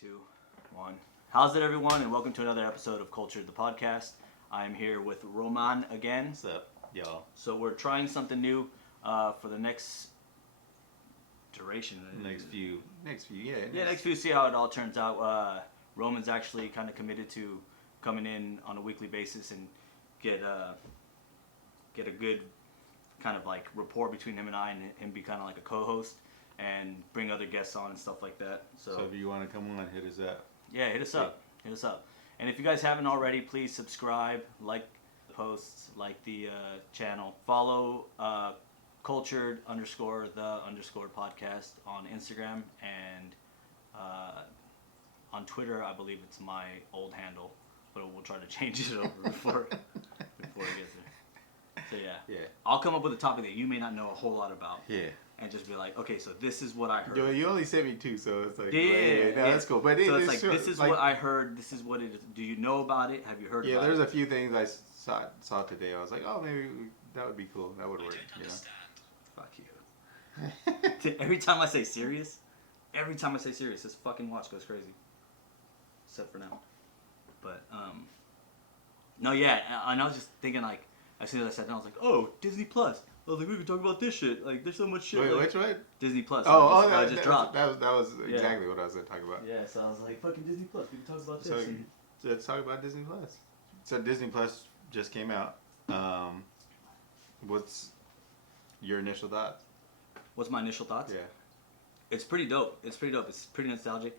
2, 1. How's it, everyone? And welcome to another episode of Culture, the podcast. I'm here with Roman again. What's up, y'all? So we're trying something new for the next duration. Next few, see how it all turns out. Roman's actually kind of committed to coming in on a weekly basis and get a good kind of like rapport between him and I, and him be kind of like a co-host and bring other guests on and stuff like that. So if you want to come on, hit us up. Yeah, hit us up. And if you guys haven't already, please subscribe, like the posts, like the channel, follow cultured_the_podcast on Instagram, and on Twitter, I believe it's my old handle, but we'll try to change it over before it gets there. So yeah, I'll come up with a topic that you may not know a whole lot about. Yeah. And just be like, okay, so this is what I heard. Yo, you only sent me 2, so it's like, yeah, that's cool. But so it's like, this is what I heard. This is what it is. Do you know about it? Have you heard about it? Yeah, there's a few things I saw today. I was like, oh, maybe that would be cool. That would work. You know? Fuck you. Every time I say serious, this fucking watch goes crazy. Except for now. But no, yeah, and I was just thinking, like, as soon as I sat down, I was like, oh, Disney Plus. I was like, we can talk about this shit. Like, there's so much shit. Wait, like, which one? Disney Plus. That just dropped. That was exactly what I was going to talk about. Yeah, so I was like, fucking Disney Plus. We can talk about this. So let's talk about Disney Plus. So Disney Plus just came out. What's your initial thoughts? What's my initial thoughts? Yeah. It's pretty dope. It's pretty nostalgic.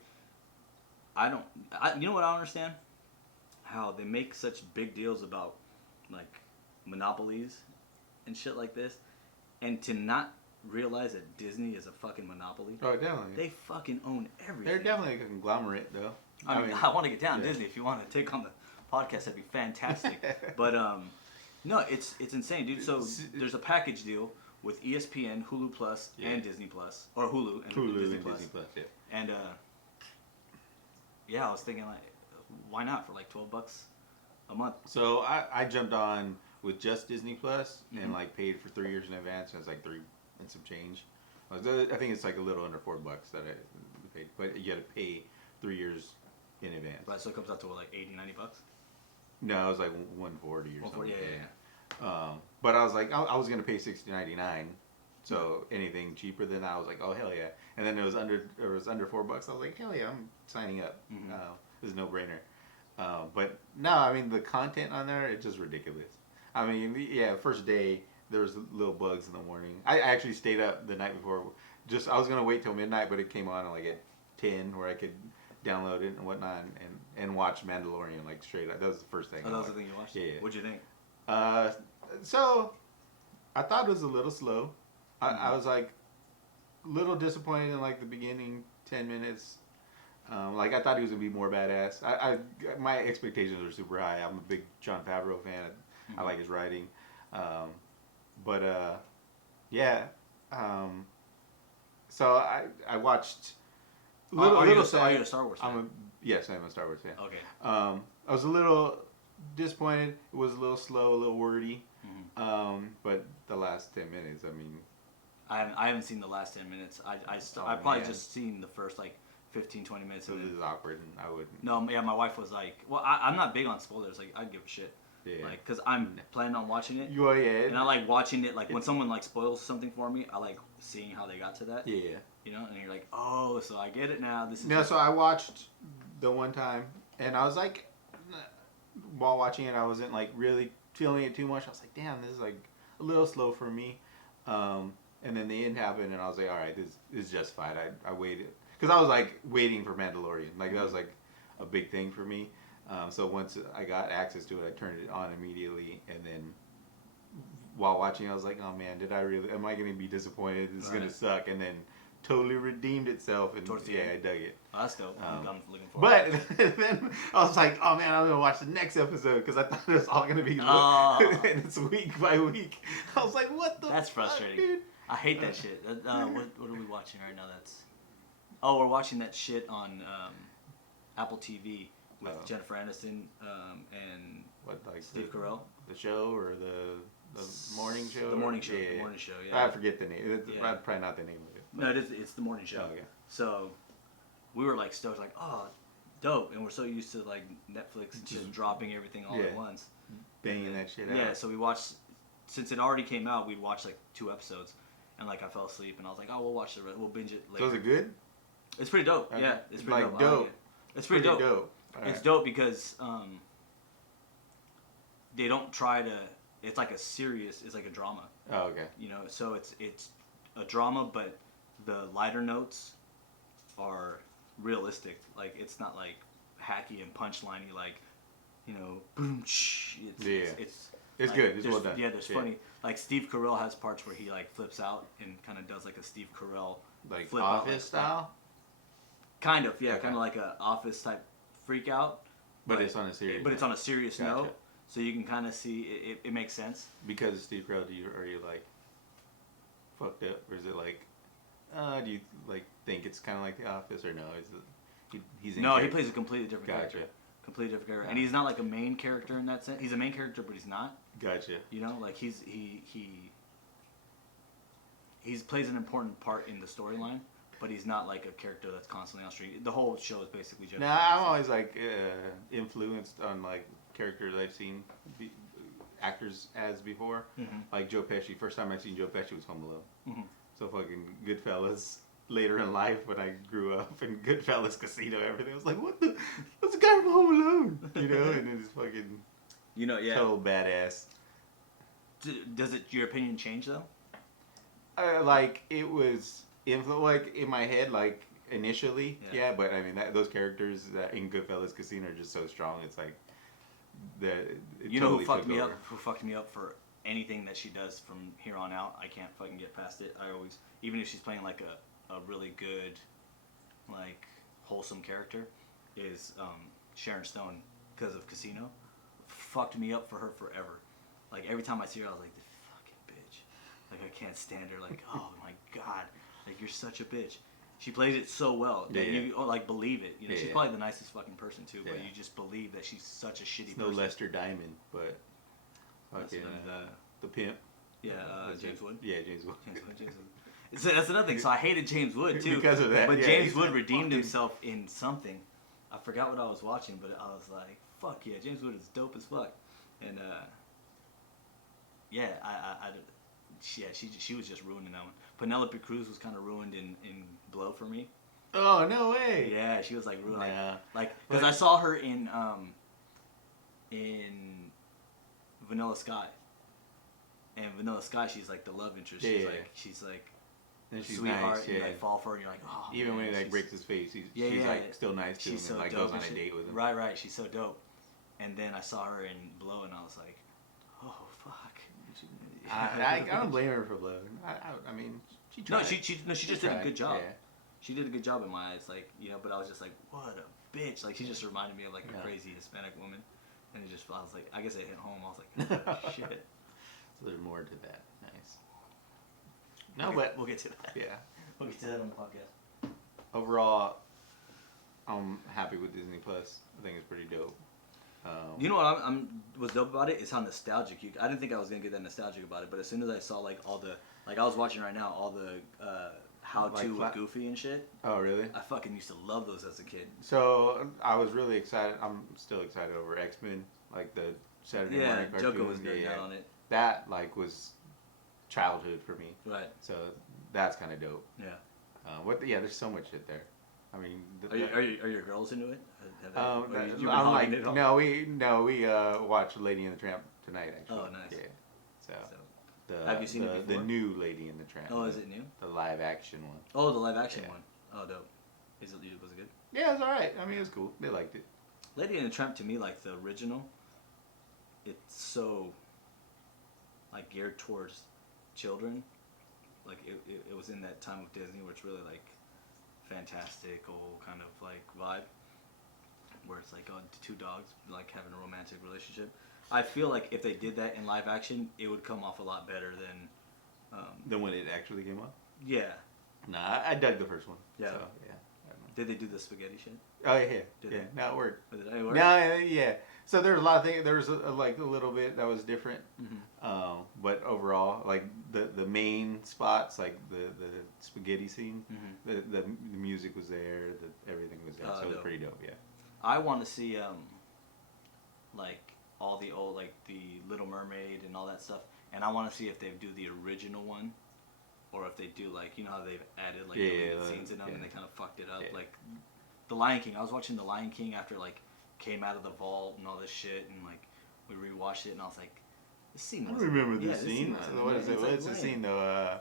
You know what I don't understand? How they make such big deals about, like, monopolies and shit like this, and to not realize that Disney is a fucking monopoly. Oh, definitely. They fucking own everything. They're definitely a conglomerate, though. I mean, I want to get down Disney. If you want to take on the podcast, that'd be fantastic. But no, it's insane, dude. So there's a package deal with ESPN, Hulu Plus, and Disney Plus, or Hulu and Disney Plus. Yeah. And I was thinking, like, why not for like $12 a month? So I jumped on with just Disney Plus and like paid for 3 years in advance, and it's like 3 and some change. I think it's like a little under $4 that I paid, but you got to pay 3 years in advance. Right, so it comes out to what, like $80-$90? No, it was like 140 or something. Yeah. But I was like, I was gonna pay $60.99, so anything cheaper than that, I was like, oh hell yeah. And then it was under $4. I was like, hell yeah, I'm signing up. It's a no-brainer. But no, I mean the content on there, it's just ridiculous. I mean, yeah, first day there was little bugs in the morning. I actually stayed up the night before. I was gonna wait till midnight, but it came on like at 10, where I could download it and whatnot and watch Mandalorian like straight up. That was the first thing. Oh, that was the thing you watched? Yeah. What'd you think? So I thought it was a little slow. I was like a little disappointed in like the beginning 10 minutes. Like I thought he was gonna be more badass. My expectations were super high. I'm a big Jon Favreau fan. I like his writing. So I watched. Are you a Star Wars fan? Yes, I'm a Star Wars fan. Okay. I was a little disappointed. It was a little slow, a little wordy. But the last 10 minutes, I mean, I haven't seen the last 10 minutes. I've probably just seen the first like 15-20 minutes. So this is awkward, and I wouldn't. No, yeah, my wife was like, well, I'm not big on spoilers. Like, I'd give a shit. Yeah. Like, cause I'm planning on watching it. Yeah. And I like watching it. Like when someone like spoils something for me, I like seeing how they got to that. Yeah. You know, and you're like, oh, so I get it now. This is. No, so I watched the one time, and I was like, while watching it, I wasn't like really feeling it too much. I was like, damn, this is like a little slow for me. And then the end happened, and I was like, all right, this is justified. I waited because I was like waiting for Mandalorian. Like that was like a big thing for me. So once I got access to it, I turned it on immediately, and then while watching, I was like, "Oh man, am I going to be disappointed? This is going to suck." And then totally redeemed itself, and I dug it. Oh, that's dope. I'm looking forward. But then I was like, "Oh man, I'm going to watch the next episode," because I thought it was all going to be, and it's week by week. I was like, "What the?" That's frustrating. Dude? I hate that shit. What are we watching right now? We're watching that shit on Apple TV. With Jennifer Aniston and Steve Carell. The show or the morning show? The morning show. Yeah. The morning show, yeah. I forget the name. It's probably not the name of it. No, it's the morning show. Oh, okay. So, we were like stoked, like, oh, dope, and we're so used to like Netflix just dropping everything all at once, banging that shit out. Yeah, so we watched, since it already came out, we'd watch like 2 episodes, and like I fell asleep, and I was like, oh, we'll watch the rest, we'll binge it later. So is it good? It's pretty dope. Yeah, it's pretty like dope. dope. It's pretty dope. Right. It's dope because they don't try to. It's like a serious. It's like a drama. Oh, okay. You know, so it's a drama, but the lighter notes are realistic. Like it's not like hacky and punchliney. Like, you know, boom. It's like, good. It's well done. Yeah, there's funny. Like Steve Carell has parts where he like flips out and kind of does like a Steve Carell like flip Office out, like, style. Kind of, yeah, kind of like a Office type freak out. But it's on a serious. But it's on a serious note, so you can kind of see it makes sense. Because of Steve Carell, are you like fucked up, or is it like, do you like think it's kind of like The Office, or no? Is it he's in he plays a completely different character. Completely different character, and he's not like a main character in that sense. He's a main character, but he's not. Gotcha. You know, like he plays an important part in the storyline. But he's not like a character that's constantly on screen. The whole show is basically Jeff. Nah, I'm always like influenced on like characters I've seen actors as before. Mm-hmm. Like Joe Pesci. First time I seen Joe Pesci was Home Alone. Mm-hmm. So fucking Goodfellas. Later in life, when I grew up in Goodfellas, Casino, everything, I was like, what's the guy from Home Alone? You know, and it's fucking, total badass. Does your opinion change though? Like it was. Like in my head, like initially, yeah, but I mean those characters in Goodfellas Casino are just so strong. It's like who fucked me up? Who fucked me up for anything that she does from here on out? I can't fucking get past it. I always, even if she's playing like a really good, like wholesome character, is Sharon Stone because of Casino. Fucked me up for her forever. Like every time I see her, I was like, this fucking bitch. Like I can't stand her. Like oh my god. Like you're such a bitch. She plays it so well that you like believe it. You know, she's probably the nicest fucking person too, but you just believe that she's such a shitty person. No Lester Diamond, but fucking the pimp. Yeah, James Wood. Yeah, James Wood. James Wood. That's another thing. So I hated James Wood too because of that. But James Wood redeemed himself in something. I forgot what I was watching, but I was like, "Fuck yeah, James Wood is dope as fuck." And she was just ruining that one. Penelope Cruz was kind of ruined in Blow for me. Oh no way! Yeah, she was like ruined. Nah. Like because I saw her in Vanilla Sky. And Vanilla Sky, she's like the love interest. She's like and she's sweetheart. Nice, and you like fall for her. And you're like, oh. Even man, when he like breaks his face, she's like still nice to him so and like dope goes on a date with him. Right. She's so dope. And then I saw her in Blow, and I was like, oh fuck. I don't blame her for Blow. I mean, she tried. No, she just did a good job. Yeah. She did a good job in my eyes, like but I was just like, what a bitch! Like she just reminded me of like a crazy Hispanic woman, and I was like, I guess it hit home. I was like, oh, shit. So there's more to that. Nice. No, but we'll get to that. Yeah, we'll get to that on the podcast. Overall, I'm happy with Disney Plus. I think it's pretty dope. You know what was dope about it is how nostalgic I didn't think I was gonna get that nostalgic about it, but as soon as I saw like all the I was watching right now all the how to with Goofy and shit. Oh really? I fucking used to love those as a kid. So I was really excited. I'm still excited over X-Men, like the Saturday morning cartoon. Joko was good on it. That like was childhood for me. Right. So that's kind of dope. Yeah. There's so much shit there. I mean, are your girls into it? We watched Lady and the Tramp tonight actually. Oh, nice. Yeah. So have you seen it before? The new Lady and the Tramp. Oh, is it new? The live action one. Oh, the live action one. Oh, dope. Was it good? Yeah, it was alright. I mean, it was cool. They liked it. Lady and the Tramp to me, like the original, it's so like geared towards children. Like it was in that time of Disney where it's really like fantastical kind of like vibe, where it's like two dogs like having a romantic relationship. I feel like if they did that in live action, it would come off a lot better than when it actually came up. Yeah. Nah, I dug the first one. Yeah. So, Did they do the spaghetti shit? Oh yeah, Did yeah. they? No, it worked. Did it work? No, yeah. So there were a lot of things. There was like a little bit that was different, but overall, like the main spots, like the spaghetti scene, the music was there, everything was there, so it was dope. pretty dope. Yeah. I want to see like all the old like the Little Mermaid and all that stuff, and I want to see if they do the original one, or if they do like you know how they've added like deleted scenes in them and they kind of fucked it up like the Lion King. I was watching the Lion King after like came out of the vault and all this shit, and like we rewatched it, and I was like, this scene. I remember this scene. What is it? Like, what's the scene though?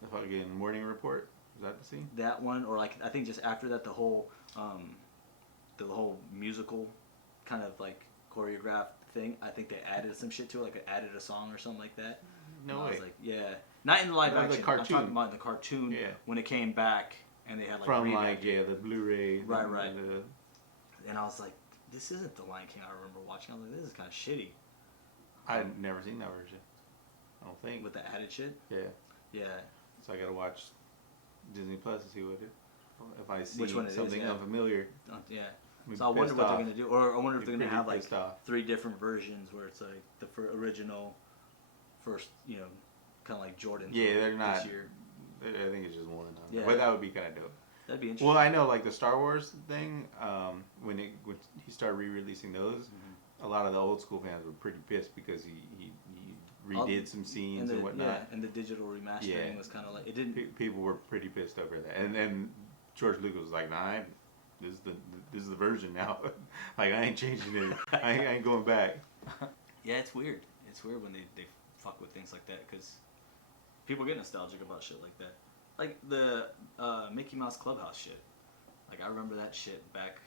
The fucking Morning Report. Is that the scene? That one, or like I think just after that, the whole musical kind of like choreographed thing. I think they added some shit to it, like added a song or something like that. No and way. I was like, yeah, not in the live action. The cartoon. I'm talking about the cartoon when it came back and they had like from like the Blu-ray. Right. And I was like, this isn't the Lion King I remember watching. I was like, this is kind of shitty. I've never seen that version. I don't think. With the added shit. Yeah. So I gotta watch Disney Plus to see what it. If I see which one it something is, unfamiliar. Yeah. So I wonder what they're gonna do, or I wonder if they're gonna have like off. 3 different versions where it's like the original, first, you know, kind of like Jordan. Yeah, they're not. This year. I think it's just one. Yeah. But that would be kind of dope. That'd be interesting. Well, I know like the Star Wars thing. When he started re-releasing those, a lot of the old school fans were pretty pissed because he redid some scenes and whatnot. Yeah, and the digital remastering was kind of like it didn't. People were pretty pissed over that, and then George Lucas was like, "Nah, this is the version now. Like I ain't changing it. I ain't going back." Yeah, it's weird. It's weird when they fuck with things like that because people get nostalgic about shit like that. Like the Mickey Mouse Clubhouse shit. Like I remember that shit back.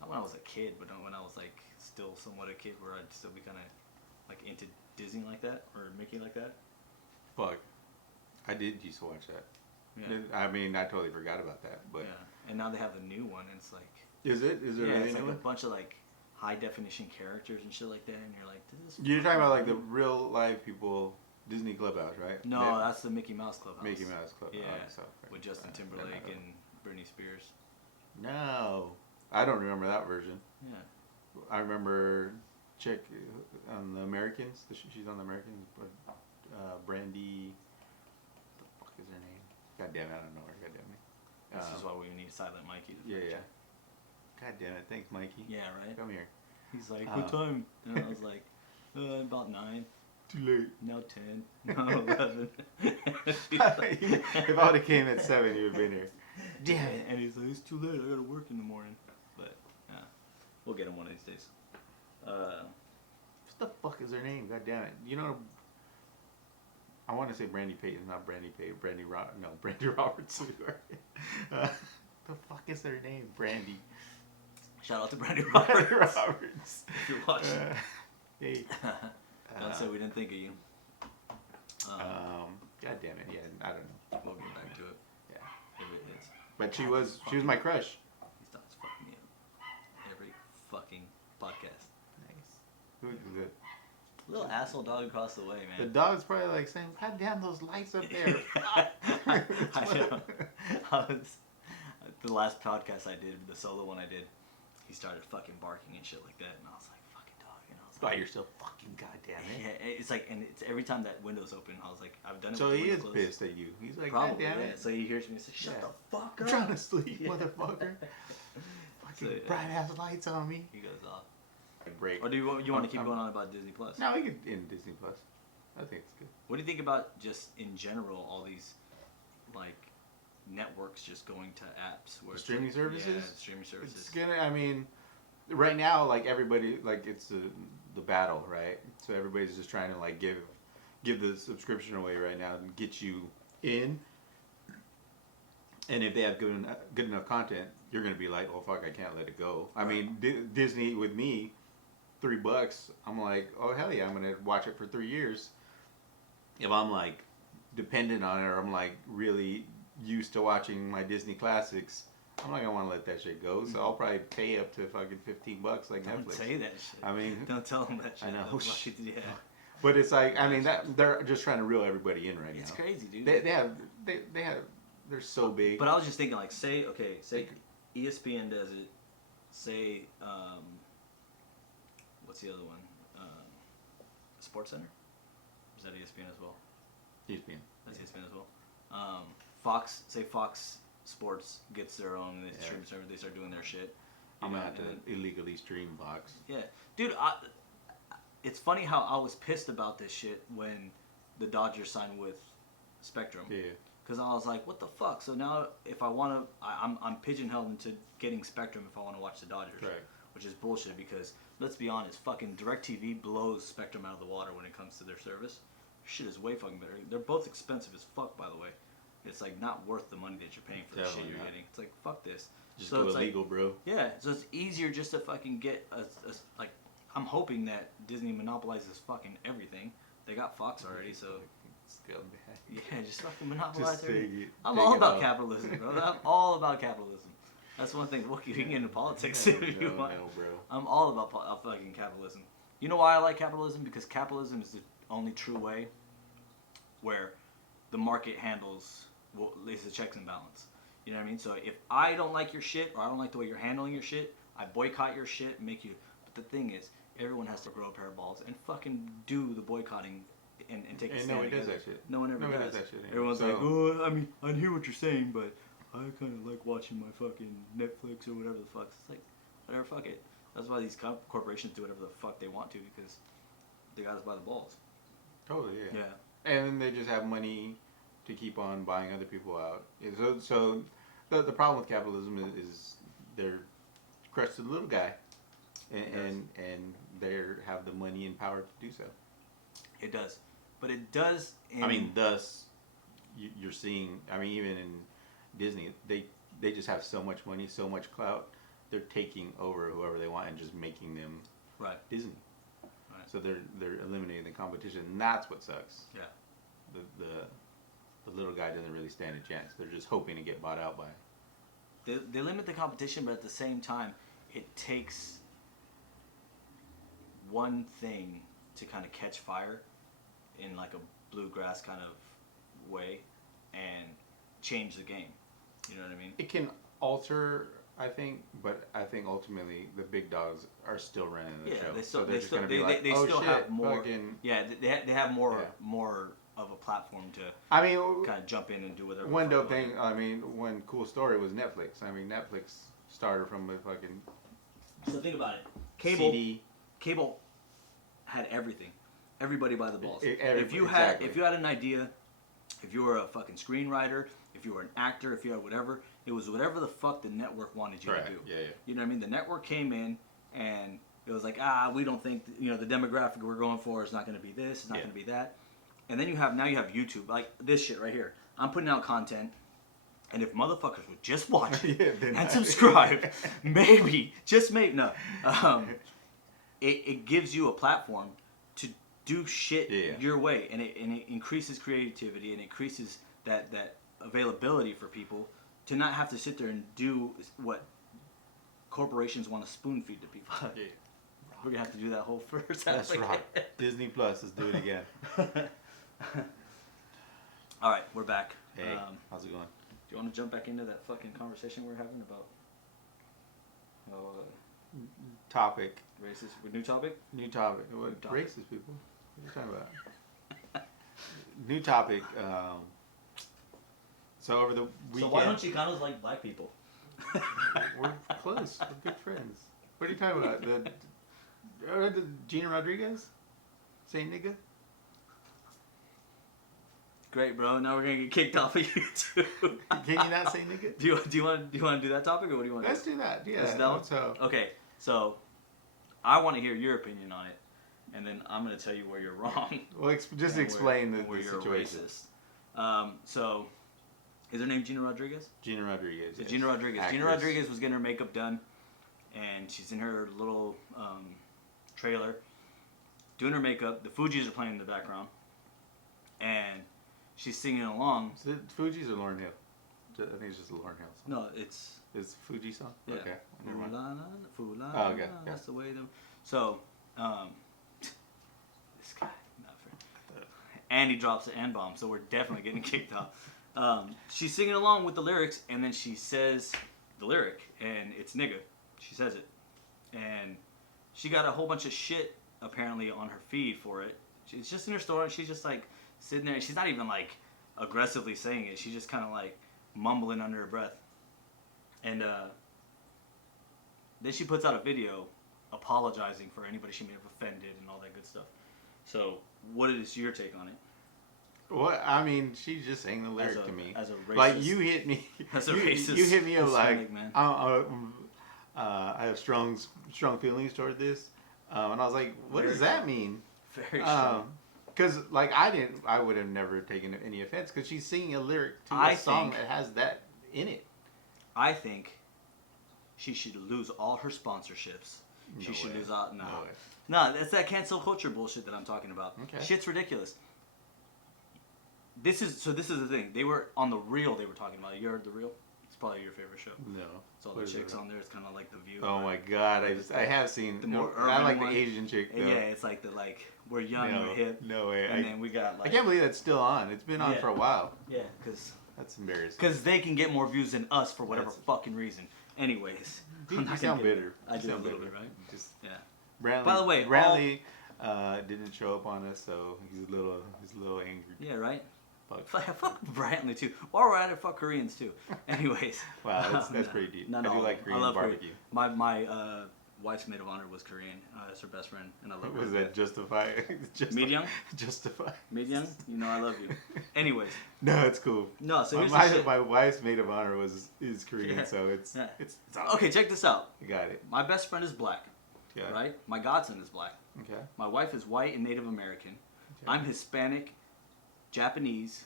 Not when I was a kid, but when I was like still somewhat a kid, where I'd still be kind of like into Disney like that or Mickey like that. Fuck, I did used to watch that. Yeah. I mean, I totally forgot about that. But yeah, and now they have a new one, and it's like. Is it? Is there it's like a bunch of like high definition characters and shit like that, and you're like, this is. You're talking about like the real life people. Disney Clubhouse, right? No, that's the Mickey Mouse Clubhouse. Mickey Mouse Clubhouse. Yeah, with Justin Timberlake and Britney Spears. No, I don't remember that version. Yeah. I remember chick on the Americans. She's on the Americans, but Brandy. What the fuck is her name? God damn it, I don't know her. God damn it. This is why we need Silent Mikey. Yeah. God damn it, thanks, Mikey. Yeah, right. Come here. He's like, what time? And I was like, about 9. Too late. Now 10. Now 11. If I would have came at 7, you would have been here. Damn it. And he's like, it's too late. I gotta work in the morning. But, yeah. We'll get him one of these days. What the fuck is her name? God damn it. You know, I want to say Brandy Payton, not Brandy Payton. Brandy Roberts. The fuck is her name? Brandy. Shout out to Brandy Roberts. Brandy Roberts. If you're watching. Hey. Don't say we didn't think of you. God damn it, yeah, I don't know. We'll get back to it. Yeah. If it is. But she was my crush. He starts fucking me up. Every fucking podcast. Nice. Who is it? Little asshole dog across the way, man. The dog's probably like saying, God damn those lights up there. I know. The last podcast I did, the solo one I did, he started fucking barking and shit like that, and I was like, fucking dog, and I was like, you're so fucking goddamn it. Yeah, it's like, and it's every time that window's open, I was like, I've done it. So with the he is window pissed at you. He's like, probably, God damn yeah. it. So he hears me and says, shut the fuck up. I'm trying to sleep, motherfucker. So, Fucking bright ass lights on me. He goes off. Break. Or do you want to keep going on about Disney Plus? No, we could end Disney Plus. I think it's good. What do you think about just in general all these like networks just going to apps where streaming services? Yeah, streaming services. It's gonna. I mean, right now, like everybody, like it's the battle, right? So everybody's just trying to like give the subscription away right now and get you in. And if they have good enough content, you're gonna be like, oh fuck, I can't let it go. I mean, Disney with me, $3. I'm like, oh hell yeah, I'm gonna watch it for 3 years. If I'm like dependent on it, or I'm like really used to watching my Disney classics, I'm not gonna want to let that shit go. So I'll probably pay up to fucking $15 like Don't Netflix. say that shit. I mean, don't tell them that shit. I know. Yeah. But it's like, I mean, that they're just trying to reel everybody in right now. It's crazy, dude. They have they're so big. But I was just thinking, like, say ESPN does it. Say, what's the other one? Sports Center? Or is that ESPN as well? ESPN. That's ESPN as well. Fox Sports gets their own. They stream server. They start doing their shit. I'm gonna have to illegally stream Fox. Yeah, dude. It's funny how I was pissed about this shit when the Dodgers signed with Spectrum. Yeah. Because I was like, what the fuck? So now if I want to, I'm pigeonholed into getting Spectrum if I want to watch the Dodgers. Right. Which is bullshit because, let's be honest, fucking DirecTV blows Spectrum out of the water when it comes to their service. Shit is way fucking better. They're both expensive as fuck, by the way. It's like not worth the money that you're paying for the shit you're getting. It's like, fuck this. Just so go it's illegal, like, bro. Yeah, so it's easier just to fucking get like, I'm hoping that Disney monopolizes fucking everything. They got Fox already, so yeah, just fucking monopolize everything. I'm all about capitalism, bro. I'm all about capitalism. That's one thing. Look, you can get into politics if you want. Bro. I'm all about fucking capitalism. You know why I like capitalism? Because capitalism is the only true way where the market handles, well, is the checks and balance. You know what I mean? So if I don't like your shit, or I don't like the way you're handling your shit, I boycott your shit, make you. But the thing is, everyone has to grow a pair of balls and fucking do the boycotting and take a stand. Nobody does that shit. No one ever does. That shit. Everyone's like, oh, I mean, I hear what you're saying, but I kind of like watching my fucking Netflix or whatever the fuck. It's like, whatever, fuck it. That's why these corporations do whatever the fuck they want to, because they got us by the balls. Totally, yeah. Yeah. And they just have money to keep on buying other people out. So the problem with capitalism is they're crushed to the little guy, and they have the money and power to do so. It does, but it does. Thus, you're seeing. I mean, even in Disney, they just have so much money, so much clout. They're taking over whoever they want and just making them Disney. Right. So they're eliminating the competition, and that's what sucks. Yeah. The little guy doesn't really stand a chance. They're just hoping to get bought out by. They limit the competition, but at the same time, it takes one thing to kind of catch fire in like a bluegrass kind of way and change the game. You know what I mean? It can alter, I think, but I think ultimately the big dogs are still running the show. They still, so they still have more. Fucking, they have more of a platform to kind of jump in and do whatever. One dope thing, one cool story was Netflix. Netflix started from a fucking. So think about it. Cable had everything. Everybody by the balls. If you had an idea, if you were a fucking screenwriter, if you were an actor, if you had whatever, it was whatever the fuck the network wanted you to do. Yeah. You know what I mean? The network came in and it was like, we don't think the demographic we're going for is not going to be this, it's not going to be that. And then you have YouTube, like this shit right here. I'm putting out content, and if motherfuckers would just watch it and subscribe, maybe, just maybe, no, it gives you a platform to do shit your way, and it increases creativity and increases that availability for people to not have to sit there and do what corporations want to spoon feed to people. Yeah. We're gonna have to do that whole first. That's right. Disney Plus, let's do it again. All right, we're back. Hey, how's it going? Do you want to jump back into that fucking conversation we were having about topic? Racist. New topic? New topic. What? Racist people? What are you talking about? New topic. So over the weekend. So why don't Chicanos like black people? We're close. We're good friends. What are you talking about? The Gina Rodriguez? Say nigga? Great, bro. Now we're gonna get kicked off of YouTube. Can you not say nigga? Do you want to do that topic, or what do you want? Let's do that. Yeah. Let's do that one? So. Okay. So I want to hear your opinion on it, and then I'm gonna tell you where you're wrong. Well, just explain the you're situation. Racist. So, is her name Gina Rodriguez? Gina Rodriguez. So yes. Gina Rodriguez. Actress. Gina Rodriguez was getting her makeup done, and she's in her little trailer doing her makeup. The Fugees are playing in the background, and she's singing along. Is it Fugees or Lauryn Hill? I think it's just a Lauryn Hill song. No, it's Fuji song? Yeah. Okay. Never mind. Fulana, Oh, okay. That's the way them. So, this guy, not fair. And he drops an N-bomb, so we're definitely getting kicked off. She's singing along with the lyrics, and then she says the lyric, and it's nigga. She says it, and she got a whole bunch of shit apparently on her feed for it. It's just in her story. She's just like sitting there. She's not even like aggressively saying it. She's just kind of like mumbling under her breath. And then she puts out a video apologizing for anybody she may have offended and all that good stuff. So, what is your take on it? Well, I mean, she just sang the lyric to me. As a racist. Like, you hit me. As a racist. You hit me up like, man. I have strong feelings toward this. And I was like, what does that mean? Very strong. Because, like, I would have never taken any offense because she's singing a lyric to a song that has that in it. I think she should lose all her sponsorships. She should lose out. No, it's that cancel culture bullshit that I'm talking about. Okay. Shit's ridiculous. This is the thing. They were on the Real. They were talking about. You heard the Real? It's probably your favorite show. No. It's all the chicks on there. It's kind of like The View. Oh my god, I have seen. The more I like urban the Asian chick though. Yeah, it's like we're young, we're hip. No way. And then we got like. I can't believe that's still on. It's been on for a while. Yeah, because. That's embarrassing. Because they can get more views than us for whatever fucking reason. Anyways. You sound bitter. I do a little bit, right? Just yeah. Brantley, by the way, Brantley didn't show up on us, so he's a little angry. Yeah, right? Fuck Brantley too. While we're at it, fuck Koreans too. Anyways. Wow, that's pretty deep. I do like Korean barbecue. My wife's maid of honor was Korean. That's her best friend, and I love her. Was that Justify? Medium? Justify. Medium? You know I love you. Anyways. No, it's cool. No, so my wife's maid of honor is Korean, so it's awesome. Okay, check this out. You got it. My best friend is black. Okay. Right? My godson is black. Okay. My wife is white and Native American. Okay. I'm Hispanic, Japanese.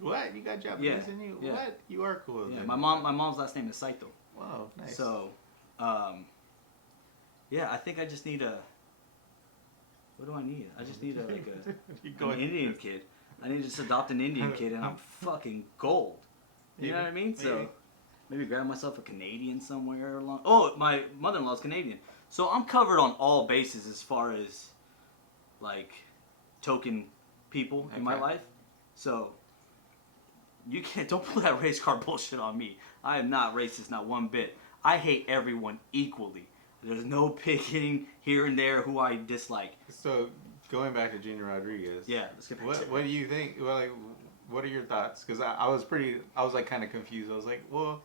What? You got Japanese in you? Yeah. What? You are cool. Yeah, my mom's last name is Saito. Wow, nice. So, yeah, I think I just need a. What do I need? I just need an Indian kid. I need to just adopt an Indian kid, and I'm fucking gold. You know what I mean? So, maybe grab myself a Canadian somewhere along. Oh, my mother-in-law's Canadian, so I'm covered on all bases as far as, like, token people in my life. So. You don't pull that race car bullshit on me. I am not racist, not one bit. I hate everyone equally. There's no picking here and there who I dislike. So, going back to Gina Rodriguez. Yeah, let's get back to it. What do you think? Well, like, what are your thoughts? Because I was like kind of confused. I was like, well,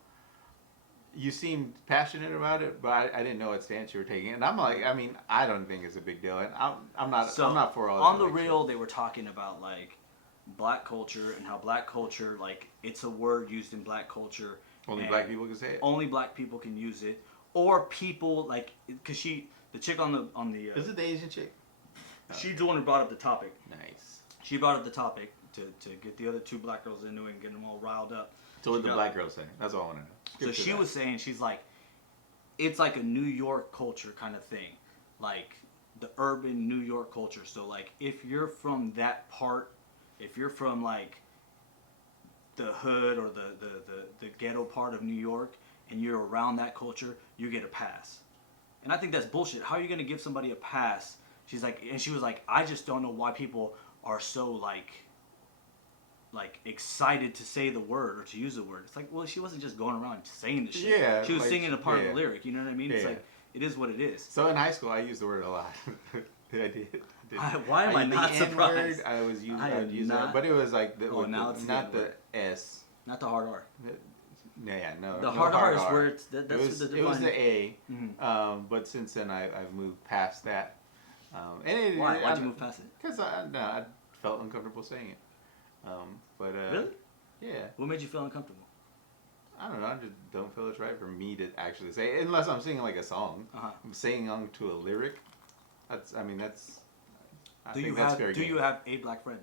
you seemed passionate about it, but I didn't know what stance you were taking. And I'm like, I mean, I don't think it's a big deal, and I'm not for all that. On the Real, they were talking about like black culture and how black culture, like, it's a word used in black culture. Only black people can say it. Only black people can use it, or people like, cause the chick on the. Is it the Asian chick? She's the one who brought up the topic. Nice. She brought up the topic to get the other two black girls into it and get them all riled up. So what the black girl saying? That's all I want to know. So she was saying, she's like, it's like a New York culture kind of thing, like the urban New York culture. So like, if you're from that part. If you're from like the hood or the ghetto part of New York and you're around that culture, you get a pass. And I think that's bullshit. How are you gonna give somebody a pass? She was like, I just don't know why people are so like excited to say the word or to use the word. It's like, well, she wasn't just going around saying the shit. Yeah, she was singing a part of the lyric. You know what I mean? Yeah. It's like, it is what it is. So in high school, I used the word a lot. I did. Why am I not surprised? I would use that, but it was like not the S, not the hard R. No. The hard R is where it's it was the A, but since then I've moved past that. Why'd you move past it? Because I felt uncomfortable saying it. Really? Yeah. What made you feel uncomfortable? I don't know. I just don't feel it's right for me to actually say it, unless I'm singing like a song. I'm singing on to a lyric. Do you have a black friend?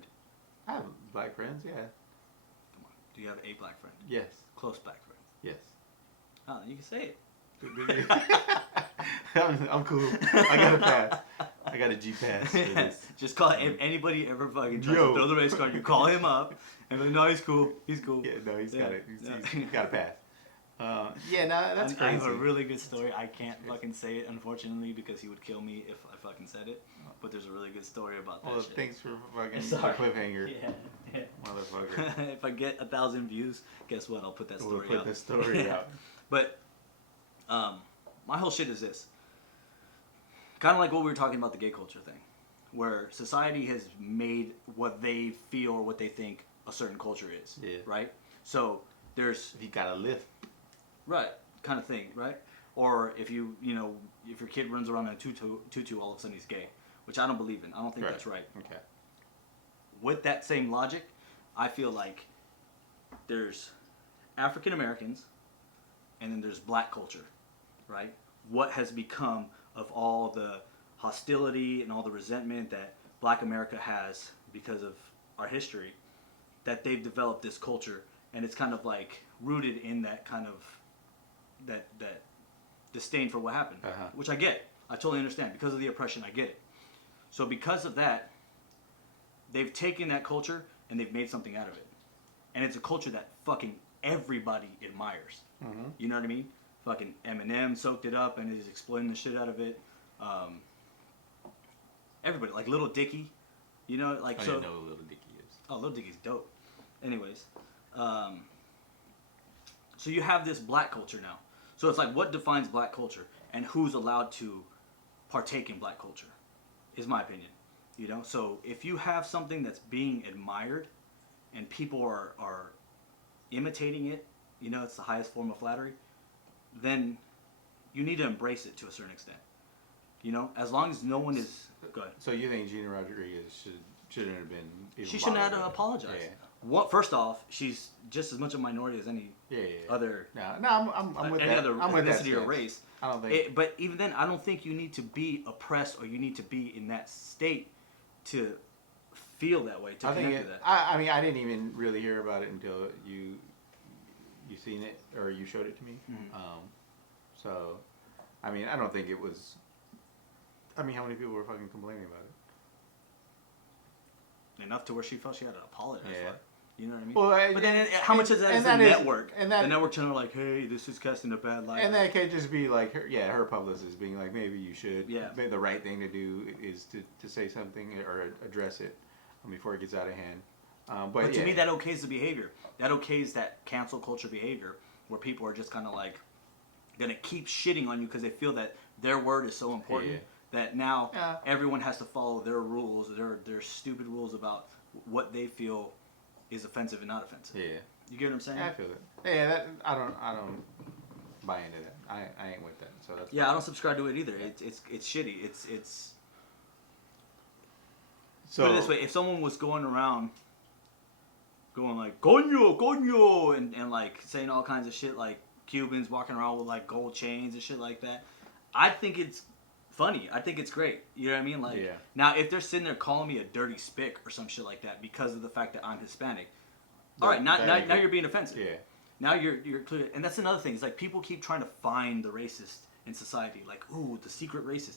I have black friends, yeah. Come on. Do you have a black friend? Yes. Close black friend? Yes. Oh, you can say it. I'm cool. I got a pass. I got a G pass for this. Just call anybody ever fucking tries to throw the race card. You call him up and be like, no, he's cool. He's cool. Yeah, no, he's got it. He's got a pass. Yeah, no, that's crazy. I have a really good story. I can't fucking say it, unfortunately, because he would kill me if I fucking said it. But there's a really good story about that shit. Thanks for fucking the Sorry. cliffhanger. Yeah. Motherfucker. If I get 1,000 views, guess what? I'll put that story out. We'll put the story out. But my whole shit is this. Kind of like what we were talking about, the gay culture thing. Where society has made what they feel or what they think a certain culture is. Yeah. Right? So there's... You gotta live. Right. Kind of thing, right? Or if you know, if your kid runs around in a tutu, all of a sudden he's gay. Which I don't believe in. I don't think that's right. Okay. With that same logic, I feel like there's African Americans and then there's black culture, right? What has become of all the hostility and all the resentment that Black America has because of our history, that they've developed this culture, and it's kind of like rooted in that kind of that disdain for what happened, which I get. I totally understand. Because of the oppression, I get it. So because of that, they've taken that culture and they've made something out of it. And it's a culture that fucking everybody admires. Mm-hmm. You know what I mean? Fucking Eminem soaked it up and is exploiting the shit out of it. Everybody, like Little Dicky, you know, like I didn't know who Little Dicky is. Oh, Little Dicky's dope. Anyways, so you have this black culture now. So it's like, what defines black culture and who's allowed to partake in black culture, is my opinion. You know, so if you have something that's being admired and people are imitating it, you know, it's the highest form of flattery, then you need to embrace it to a certain extent. You know, as long as no one is... Go ahead. So you think Gina Rodriguez shouldn't have been... She shouldn't have to apologize. Yeah. What? First off, she's just as much a minority as any other... No, I'm with any that. other I'm with that ethnicity or race. I don't think... But even then, I don't think you need to be oppressed or you need to be in that state to feel that way, to connect to that. I mean, I didn't even really hear about it until you seen it, or you showed it to me. Mm-hmm. So, I mean, I don't think it was... I mean, how many people were fucking complaining about it? Enough to where she felt she had to apologize for it. You know what I mean? Well, but then how much of that is the network? The network channel like, hey, this is casting a bad light. And that could just be like, her publicist being like, maybe you should. Yeah. The right thing to do is to say something or address it before it gets out of hand. But to me, that okays the behavior. That okays that cancel culture behavior where people are just kind of like going to keep shitting on you because they feel that their word is so important. That now everyone has to follow their rules, their stupid rules about what they feel is offensive and not offensive. Yeah. You get what I'm saying? I feel it. Yeah, I don't buy into that. I ain't with that. So that's I don't subscribe to it either. It's shitty. It's so, put it this way, if someone was going around going like coño and like saying all kinds of shit, like Cubans walking around with like gold chains and shit like that, I think it's funny. I think it's great. You know what I mean? Like, now if they're sitting there calling me a dirty spick or some shit like that because of the fact that I'm Hispanic, all right, now you're being offensive. Yeah. Now you're clear, and that's another thing. It's like people keep trying to find the racist in society. Like, ooh, the secret racist.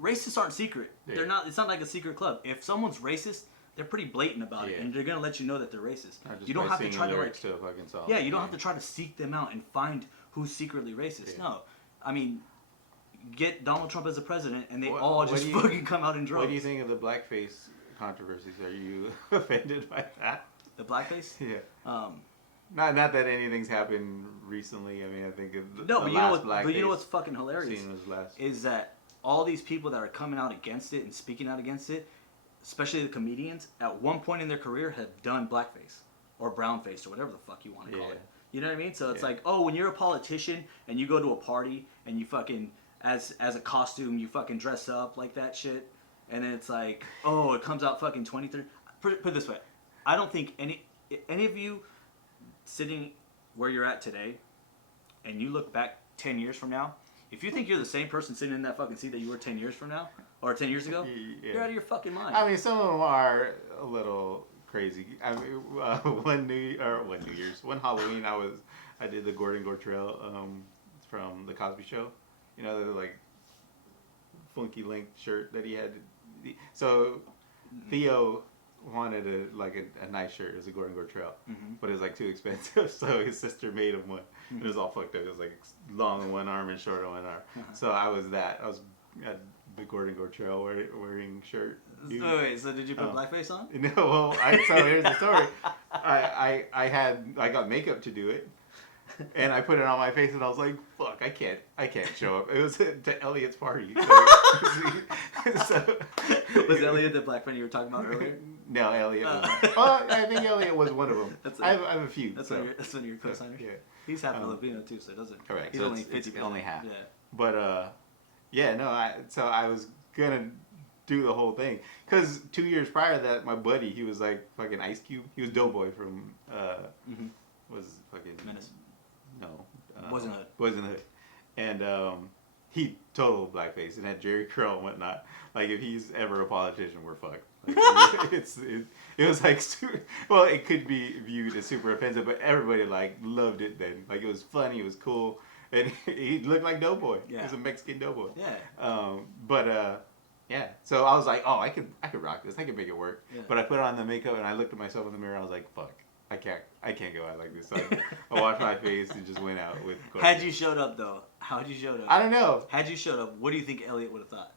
Racists aren't secret. Yeah. They're not. It's not like a secret club. If someone's racist, they're pretty blatant about it, and they're gonna let you know that they're racist. You don't have to try to like. You don't have to try to seek them out and find who's secretly racist. No, I mean. Get Donald Trump as a president, and they all just fucking come out in droves. What do you think of the blackface controversies? Are you offended by that? The blackface? Yeah. Not that anything's happened recently. I mean, I think but you know what's fucking hilarious is that all these people that are coming out against it and speaking out against it, especially the comedians, at one point in their career have done blackface or brownface or whatever the fuck you want to call it. You know what I mean? So it's like, oh, when you're a politician and you go to a party and you fucking as a costume, you fucking dress up like that shit, and then it's like, oh, it comes out fucking 23. Put it this way, I don't think any of you sitting where you're at today, and you look back 10 years from now, if you think you're the same person sitting in that fucking seat that you were 10 years from now, or 10 years ago, you're out of your fucking mind. I mean, some of them are a little crazy. I mean, one Halloween, I did the Gordon Gortrell from the Cosby Show. You know, the like funky length shirt that he had. So Theo wanted a nice shirt. It was a Gordon Trail, Mm-hmm. but it was like too expensive. So his sister made him one. Mm-hmm. It was all fucked up. It was like long on one arm and short on one arm. Uh-huh. So I was the Gordon Trail wearing shirt. Dude. So did you put blackface on? No, well, so here's the story. I got makeup to do it, and I put it on my face, and I was like, "Fuck, I can't show up." It was to Elliot's party. So, was Elliot the black friend you were talking about earlier? No, Elliot. Well, I think Elliot was one of them. I have a few. That's one of your co-signers. Yeah, he's half Filipino too, so it doesn't. Correct. He's so only 50%. it's only half. Yeah. But yeah, no. So I was gonna do the whole thing because 2 years prior to that, my buddy, he was like fucking Ice Cube. He was Doughboy from was fucking Menace. No, Boys in the Hood. Boys in the Hood, and he total blackface and had Jerry curl and whatnot. Like if he's ever a politician, we're fucked. Like, it was like well, it could be viewed as super offensive, but everybody like loved it then. Like it was funny, it was cool, and he looked like Doughboy. Yeah. He was a Mexican Doughboy. Yeah. Yeah. So I was like, oh, I could rock this. I could make it work. Yeah. But I put on the makeup and I looked at myself in the mirror. I was like, fuck, I can't go out like this. So I washed my face and just went out with. Had you showed up though, how'd you showed up? I don't know. Had you showed up, what do you think Elliot would have thought?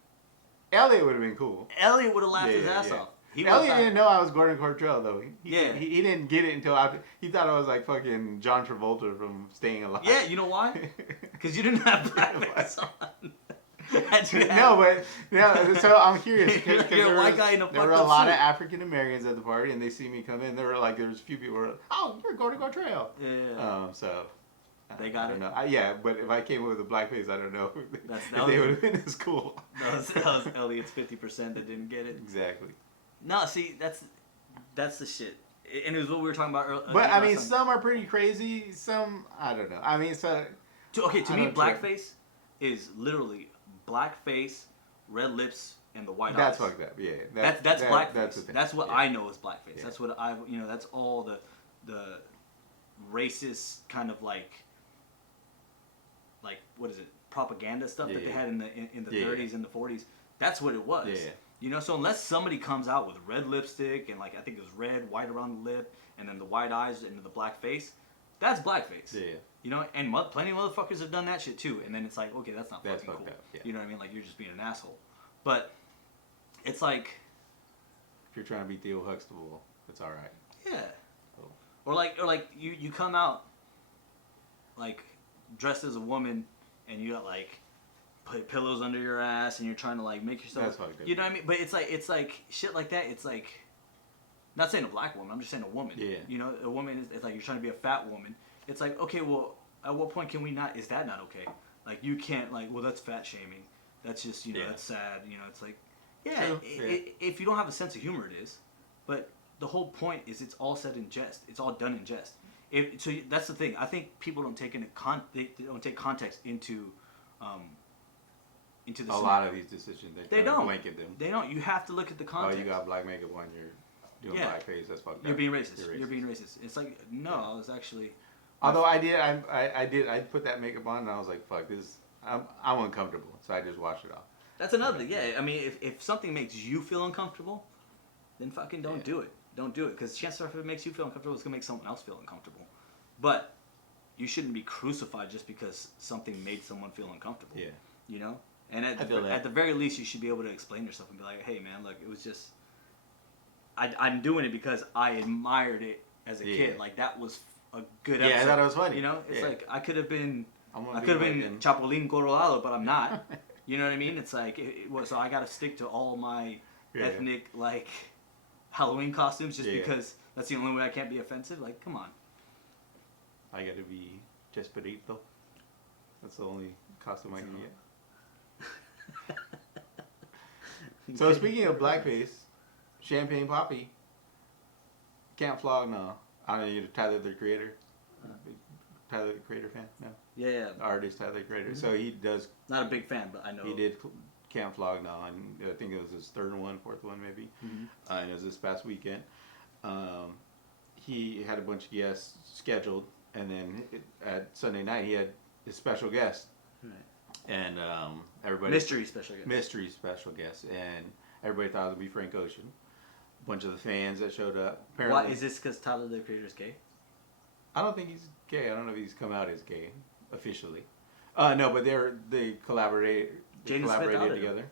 Elliot would have been cool. Elliot would have laughed his ass off. Elliot didn't know I was Gordon Trail though. He didn't get it until he thought I was like fucking John Travolta from Staying Alive. Yeah, you know why? Because you didn't have blackface on. So I'm curious because You're a white guy in a there were a lot of African Americans at the party, and they see me come in. There was a few people who were like, "Oh, you're Gordon Trail." Yeah. So they got it. Know. Yeah, but if I came in with a blackface, I don't know if they would have been as cool. That was Elliot's 50% that didn't get it. Exactly. No, see, that's the shit. And it was what we were talking about earlier. But I mean, some are pretty crazy. Some I don't know. I mean, so to me, blackface is literally blackface, red lips, and the white eyes. That's fucked up. Yeah, that's blackface. That's, that's what I know as blackface. Yeah. That's what that's all the racist kind of like what is it, propaganda stuff that they had in the 30s and the 40s. That's what it was. Yeah. You know, so unless somebody comes out with red lipstick and I think it was red, white around the lip, and then the white eyes and the black face, that's blackface. Yeah. You know, and plenty of motherfuckers have done that shit too. And then it's like, okay, that's not fucking cool. Yeah. You know what I mean? Like, you're just being an asshole. But it's like, if you're trying to be Theo Huxtable, it's all right. Yeah. Oh. Or like you come out dressed as a woman, and you got put pillows under your ass, and you're trying to make yourself. That's fucked up. You know what I mean? But it's like shit like that. It's like, not saying a black woman. I'm just saying a woman. Yeah. You know, a woman it's like you're trying to be a fat woman. It's like, okay, well, at what point can we not? Is that not okay? Like, you can't well, that's fat shaming. That's just that's sad. You know, it's like, if you don't have a sense of humor, it is. But the whole point is, it's all said in jest. It's all done in jest. So that's the thing. I think people don't take they don't take context into the a lot of these decisions. They don't blanket them. They don't. You have to look at the context. Oh, you got black makeup on, you're doing blackface. That's fucked up. You're being racist. You're being racist. It's like, no, I was actually. Although I put that makeup on and I was like, fuck this. I'm uncomfortable, so I just washed it off. That's another thing. Yeah, I mean, if something makes you feel uncomfortable, then fucking don't do it. Don't do it, because chances are, if it makes you feel uncomfortable, it's gonna make someone else feel uncomfortable. But you shouldn't be crucified just because something made someone feel uncomfortable. Yeah. You know. And at the very least, you should be able to explain yourself and be like, hey man, look, it was just I'm doing it because I admired it as a kid. Like, that was a good episode. Yeah, I thought it was funny. You know, it's like I could have been Chapulín Colorado, but I'm not. You know what I mean? It's like so I got to stick to all my ethnic Halloween costumes just because that's the only way I can't be offensive. Like, come on. I got to be Chespirito. That's the only costume I can get. So speaking of blackface, Champagne Papi can't flog no. I don't know, you're Tyler the Creator. Tyler the Creator fan? No. Yeah. The artist Tyler the Creator. Mm-hmm. So he does. Not a big fan, but I know. He did Can't Flog Now, and I think it was his fourth one maybe. Mm-hmm. And it was this past weekend. He had a bunch of guests scheduled, and then at Sunday night he had his special guest. Right. And everybody. Mystery special guest, and everybody thought it would be Frank Ocean, bunch of the fans that showed up. Apparently, Why is this? Because Tyler the Creator's gay? I don't think he's gay. I don't know if he's come out as gay officially. No, but they collaborated. They collaborated together.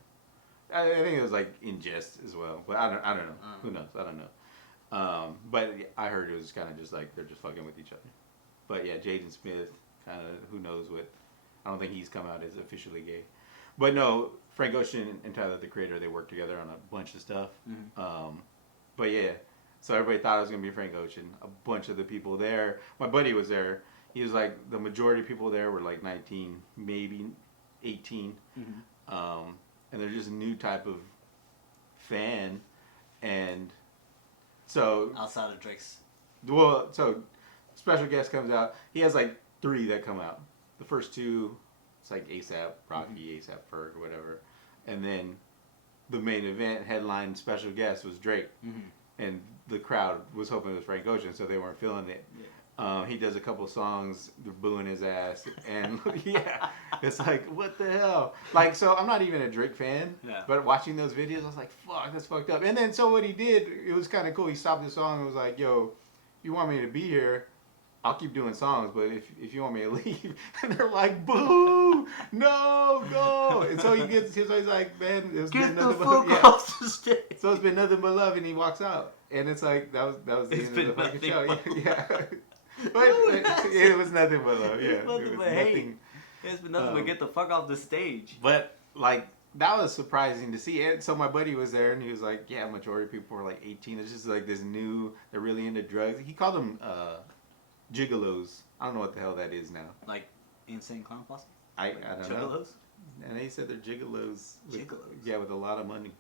I think it was like in jest as well, but I don't know. Who knows? I don't know. But I heard it was kind of just like they're just fucking with each other. But yeah, Jaden Smith, kind of who knows what. I don't think he's come out as officially gay. But no, Frank Ocean and Tyler the Creator, they worked together on a bunch of stuff. Mm-hmm. But yeah, so everybody thought it was gonna be Frank Ocean. A bunch of the people there. My buddy was there. He was like, the majority of people there were like 19, maybe 18. Mm-hmm. And they're just a new type of fan. And so... outside of Drake's. Well, so special guest comes out. He has like 3 that come out. The first 2, it's like ASAP Rocky, mm-hmm. ASAP Ferg, whatever. And then the main event headline special guest was Drake. Mm-hmm. And the crowd was hoping it was Frank Ocean, so they weren't feeling it. Yeah. He does a couple songs, they're booing his ass, and yeah, it's like, what the hell? Like, so I'm not even a Drake fan, but watching those videos, I was like, fuck, that's fucked up. And then, so what he did, it was kind of cool. He stopped the song and was like, yo, you want me to be here, I'll keep doing songs, but if you want me to leave, and they're like, boo, no, go. And so he's like, man, it's been nothing but off the stage. So it's been nothing but love, and he walks out. And it's like, that was the end of the fucking show. Yeah. But it was nothing but love. Yeah, it was nothing. It's been nothing but get the fuck off the stage. But like that was surprising to see. And so my buddy was there, and he was like, "Yeah, majority of people were like 18. It's just like this new. They're really into drugs." He called them gigolos. I don't know what the hell that is now. Like insane clown posse. I don't know. Juggalos. And they said they're gigolos. Gigolos. Yeah, with a lot of money.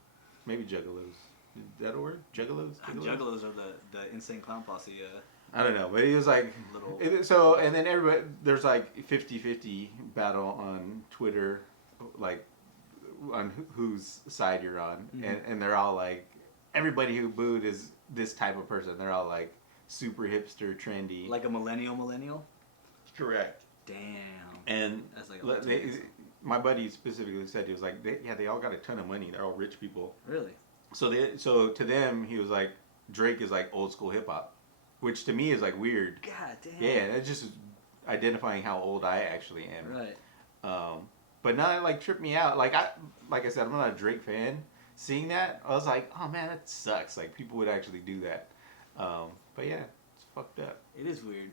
Maybe juggalos. Is that a word? Juggalos? Juggalos are the insane clown posse. I don't know, but he was like, so, and then everybody, there's like 50-50 battle on Twitter, like, on whose side you're on, mm-hmm. and they're all like, everybody who booed is this type of person. They're all like super hipster, trendy. Like a millennial? Correct. Damn. And that's like my buddy specifically said, he was like, they all got a ton of money. They're all rich people. Really? So to them, he was like, Drake is like old school hip hop. Which to me is like weird. God damn. Yeah, that's just identifying how old I actually am. Right. But now it like tripped me out. Like I said, I'm not a Drake fan. Seeing that, I was like, oh man, that sucks. Like people would actually do that. But yeah, it's fucked up. It is weird.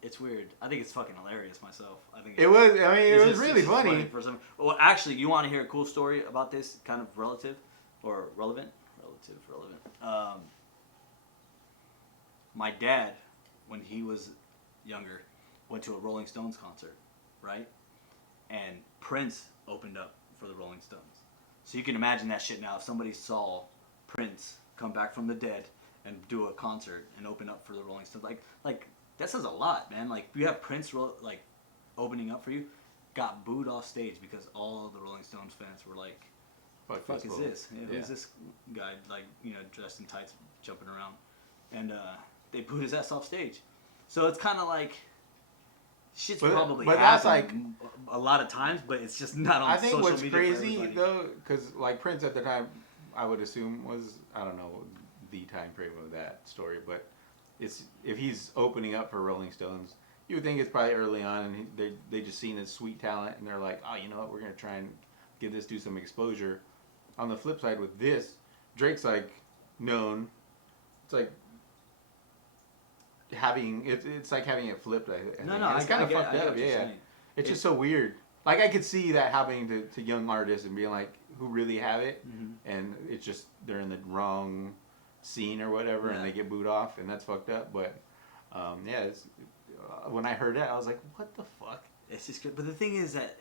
It's weird. I think it's fucking hilarious myself. I think it was. I mean, it was really funny. For some, well, actually, you want to hear a cool story about this? Kind of relative or relevant? Relevant. My dad, when he was younger, went to a Rolling Stones concert, right? And Prince opened up for the Rolling Stones. So you can imagine that shit now. If somebody saw Prince come back from the dead and do a concert and open up for the Rolling Stones, like that says a lot, man. Like you have Prince opening up for you, got booed off stage because all of the Rolling Stones fans were like, "What the fuck is this? Yeah, who's this guy? Like dressed in tights, jumping around?" And they booed his ass off stage. So it's kind of like shit's probably that's like a lot of times, but it's just not on social media. I think what's crazy though, because like Prince at the time, I would assume was, I don't know the time frame of that story, but it's if he's opening up for Rolling Stones, you would think it's probably early on, and they just seen his sweet talent, and they're like, oh, you know what, we're gonna try and give this dude some exposure. On the flip side with this, Drake's like known. It's like it's like having it flipped. It's kind of fucked up. Yeah, it's just so weird. Like I could see that happening to young artists and being like, who really have it, mm-hmm. and it's just they're in the wrong scene or whatever, and they get booed off, and that's fucked up. But when I heard that, I was like, what the fuck? It's just good. But the thing is that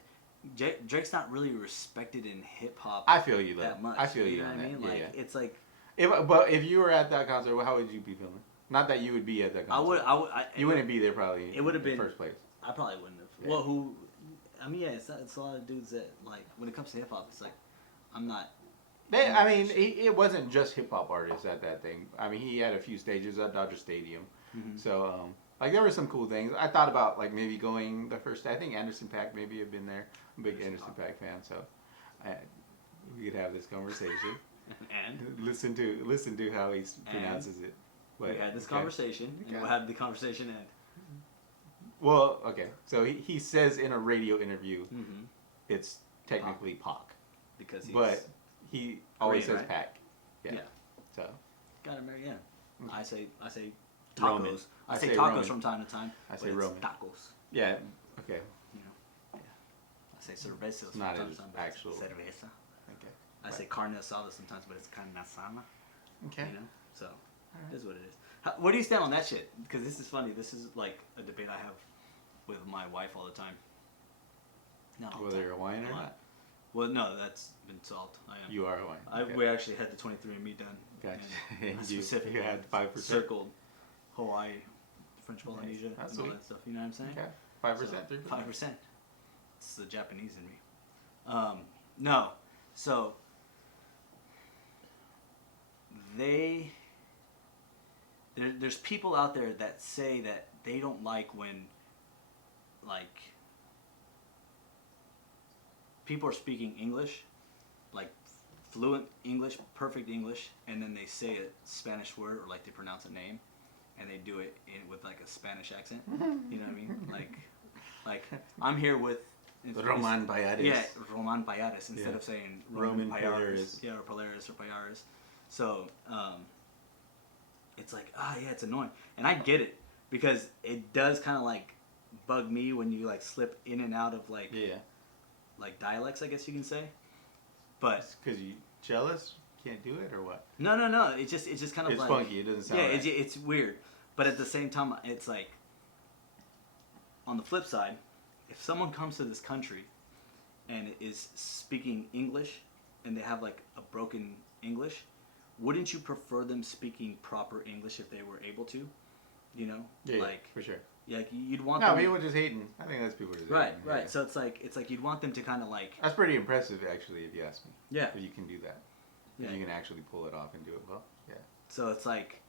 Drake's not really respected in hip hop. I feel you though. That much. I feel you. You know what I mean? Like it's like. But if you were at that concert, how would you be feeling? Not that you would be at that concert. You wouldn't be there probably. It would have been in the first place. I probably wouldn't have. Yeah. Well, I mean, it's a lot of dudes that like when it comes to hip hop, it's like I'm not. It wasn't just hip hop artists at that thing. I mean, he had a few stages at Dodger Stadium, mm-hmm. So like there were some cool things. I thought about like maybe going the first. I think Anderson .Paak maybe have been there. I'm a big Anderson .Paak fan, so we could have this conversation. And listen to how he pronounces it. We had this conversation, and how did the conversation end? Well, okay. So he says in a radio interview, it's technically Pac. Because but he always Korean, says right? Pac. Yeah. So. Got it, yeah. I say tacos. Roman. I say tacos Roman. from time to time. I say Roman. Tacos. Yeah. Okay. You know. Yeah. I say cervezas from not time to time. actual. Cerveza. Okay. I say carne asada sometimes, but it's carne asada. Okay. You know. So it is what it is. Where do you stand on that shit? Because this is funny. This is like a debate I have with my wife all the time. Whether you're Hawaiian or not. Well, no, that's been solved. I am. You are Hawaiian. Okay. We actually had the 23andMe done. Gotcha. And I specifically you had 5%. circled Hawaii, French Polynesia, and all that stuff. You know what I'm saying? Okay. 5%. 5%. It's the Japanese in me. No. So there's people out there that say that they don't like when, like, people are speaking English, like fluent English, perfect English, and then they say a Spanish word or like they pronounce a name, and they do it with like a Spanish accent. You know what I mean? Like I'm here with Roman Payares. Yeah, Roman Payares instead of saying Roman Payares. Yeah, or Polaris or Payares. So it's like yeah, it's annoying, and I get it because it does kind of like bug me when you like slip in and out of like like dialects, I guess you can say. But because you jealous, can't do it or what? No. It's just kind of it's like funky. It doesn't sound right. It's weird. But at the same time, it's like on the flip side, if someone comes to this country and is speaking English and they have like a broken English, wouldn't you prefer them speaking proper English if they were able to? You know, like for sure. Yeah, like you'd want. No, people just hating. I think that's people just hating. Right. So it's like you'd want them to kind of like. That's pretty impressive, actually, if you ask me. Yeah. If you can do that. If you can actually pull it off and do it well. Yeah. So it's like,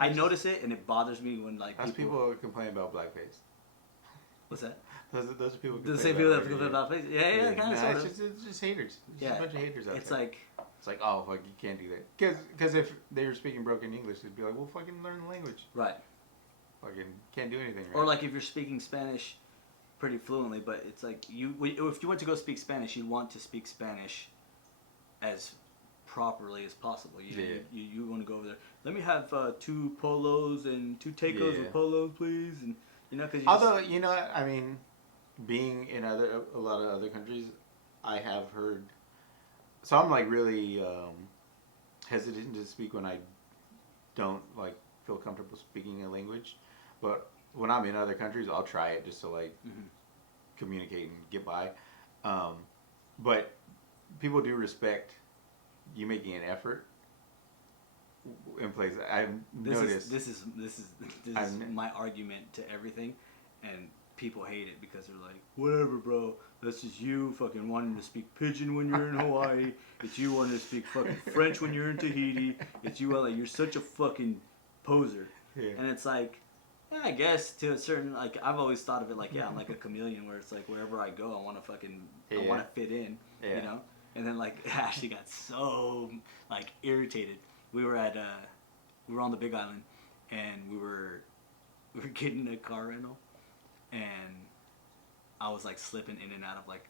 I notice it and it bothers me when like people complain about blackface. What's that? Those are people. The same people that complain about blackface. Yeah, kind of. It's just haters. There's a bunch of haters out there. It's like oh fuck, you can't do that. Because if they were speaking broken English, they'd be like, well, fucking learn the language. Right. Fucking can't do anything. Right? Or like if you're speaking Spanish pretty fluently, but it's like if you went to go speak Spanish, you'd want to speak Spanish as properly as possible. You want to go over there. Let me have 2 polos and 2 tacos with polos, please, and because. Although I mean, being in a lot of other countries, I have heard. So I'm like really hesitant to speak when I don't like feel comfortable speaking a language, but when I'm in other countries, I'll try it just to like communicate and get by. But people do respect you making an effort in places. I've noticed. This is my argument to everything, and people hate it because they're like, whatever, bro. That's just you fucking wanting to speak Pidgin when you're in Hawaii. It's you wanting to speak fucking French when you're in Tahiti. It's you like you're such a fucking poser. Yeah. And it's like, yeah, I guess to a certain like I've always thought of it like I'm like a chameleon where it's like wherever I go I want to fucking I want to fit in, And then like Ashley got so like irritated. We were on the Big Island, and we were getting a car rental, and I was like slipping in and out of like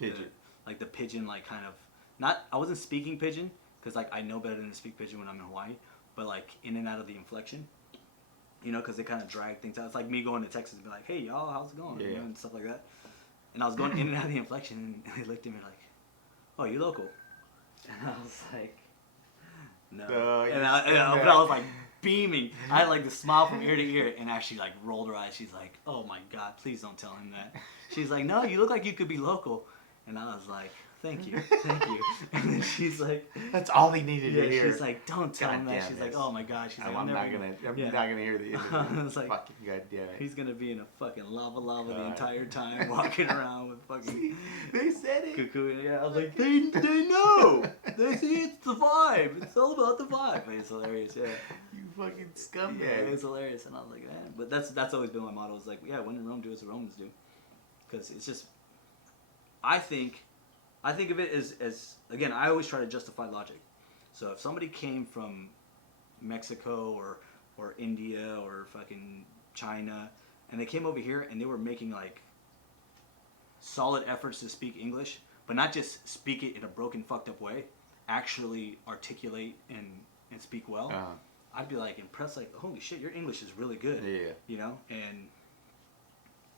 Pidgin. The Pidgin like kind of not I wasn't speaking Pidgin because like I know better than to speak Pidgin when I'm in Hawaii, but like in and out of the inflection, because they kind of drag things out. It's like me going to Texas and be like, hey y'all, how's it going, and stuff like that. And I was going in and out of the inflection, and they looked at me like, oh, you local? And I was like, no. And I was like beaming. I had like the smile from ear to ear, and Ashley like rolled her eyes. She's like, oh my God, please don't tell him that. She's like, no, you look like you could be local. And I was like, thank you. And then she's like, that's all he needed to hear. She's like, don't tell him that. She's like, oh my God. She's like, I'm not gonna hear the interview. I was like, fucking goddamn it. He's gonna be in a fucking lava the entire time, walking around with fucking. They said it. Cuckoo. Yeah, I was like, they know. They see it's the vibe. It's all about the vibe. It's hilarious. Yeah. You fucking scumbag. Yeah, it was hilarious, and I was like, man. But that's always been my motto. It's like, yeah, when in Rome, do as the Romans do, because it's just. I think of it as again, I always try to justify logic. So if somebody came from Mexico or India or fucking China, and they came over here and they were making like solid efforts to speak English, but not just speak it in a broken, fucked up way, actually articulate and speak well, I'd be like impressed, like, holy shit, your English is really good. Yeah. You know, and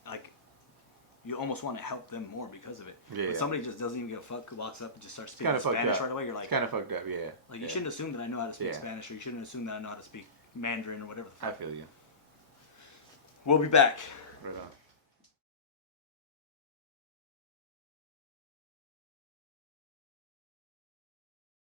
like you almost want to help them more because of it. Yeah. But somebody just doesn't even give a fuck, who walks up and just starts speaking Spanish right away, you're like, kind of fucked up, yeah. Like, you shouldn't assume that I know how to speak Yeah. Spanish, or you shouldn't assume that I know how to speak Mandarin or whatever the I fuck. feel you. We'll be back. Right on.